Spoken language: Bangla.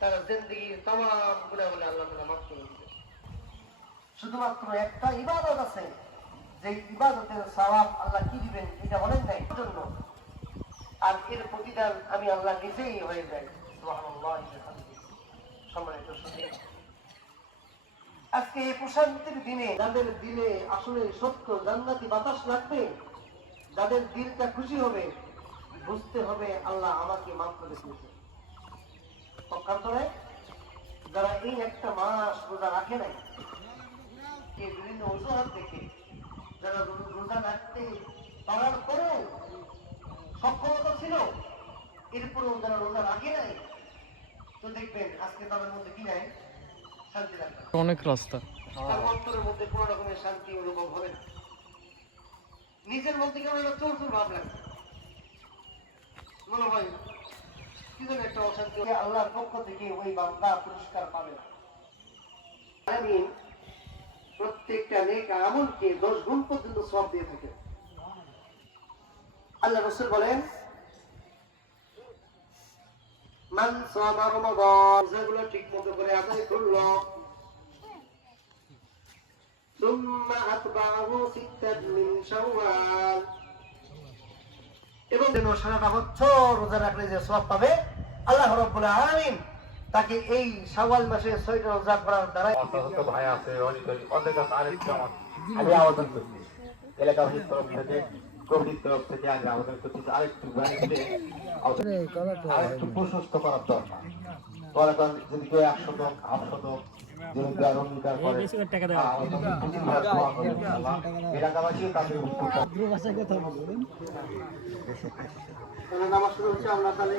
তার জিন্দেগির तमाम গুনাহগুলো আল্লাহ তাআলা মাফ করে দিবেন। শুধুমাত্র একটা ইবাদত আছে, যে ইবাদতের সওয়াব আল্লাহ কি দিবেন এটা বলেন নাই জন্য, আর এর প্রতিদান আমি আল্লাহ নিজেই হয়ে যাই। সুবহানাল্লাহ। সম্মানিত সুধী, আজকে এই প্রশান্তির দিনে যাদের দিলে আসলে সত্য জান্নাতি বাতাস লাগবে, যাদের দিলটা খুশি হবে, বুঝতে হবে আল্লাহ আমাকে মাফ করে দিয়েছে। পক্ষান্তরে যারা এই একটা মাস রোজা রাখে নাই, এই বিভিন্ন অজুহাত দেখে যারা রোজা রাখতে পারার পরেও সক্ষমতা ছিল, এরপরেও যারা রোজা রাখে নাই, তো দেখবেন আজকে তাদের মধ্যে কি নাই, শান্তি লাগবে, অনেক রাস্তা, তার অন্তরের মধ্যে কোনো রকমের শান্তি অনুভব হবে না, নিজের মধ্যে কেমন একটা চোর চোর ভাব লাগবে, মনে হয় কি যেন একটা অশান্তি। আল্লাহর পক্ষ থেকে ওই বান্দা পুরস্কার পাবে না। আমিন। প্রত্যেকটা নেক আমলকে 10 গুণ পর্যন্ত সওয়াব দিয়ে থাকে। আল্লাহ রাসূল বলেন, মান সামা রমাদান, যেগুলো ঠিকমতো করে আদায় করলো, সুম্মা আতবাহু সিত্তান মিন শাওয়াল, এবং সারাটা বছর রোজা রাখলে যে সওয়াব পাবে, আল্লাহ রাব্বুল আলামিন তাকে এই শাওয়াল মাসে 6টা রোজা করার দ্বারা। অন্তত ভাই আছে অনেক আছে, আরেকটু আমি আবেদন করছি এলাকাবাসীর তরফ থেকে, কমিটির তরফ থেকে আগে আবেদন করছি আরেকটু আরেকটু প্রশস্ত করার দরকার। পরে যদি কেউ 100 শতক 1/2 শতক অঙ্গীকার করে এলাকাবাসীও তাদের নামাজ শুরু হচ্ছে, আমরা তাহলে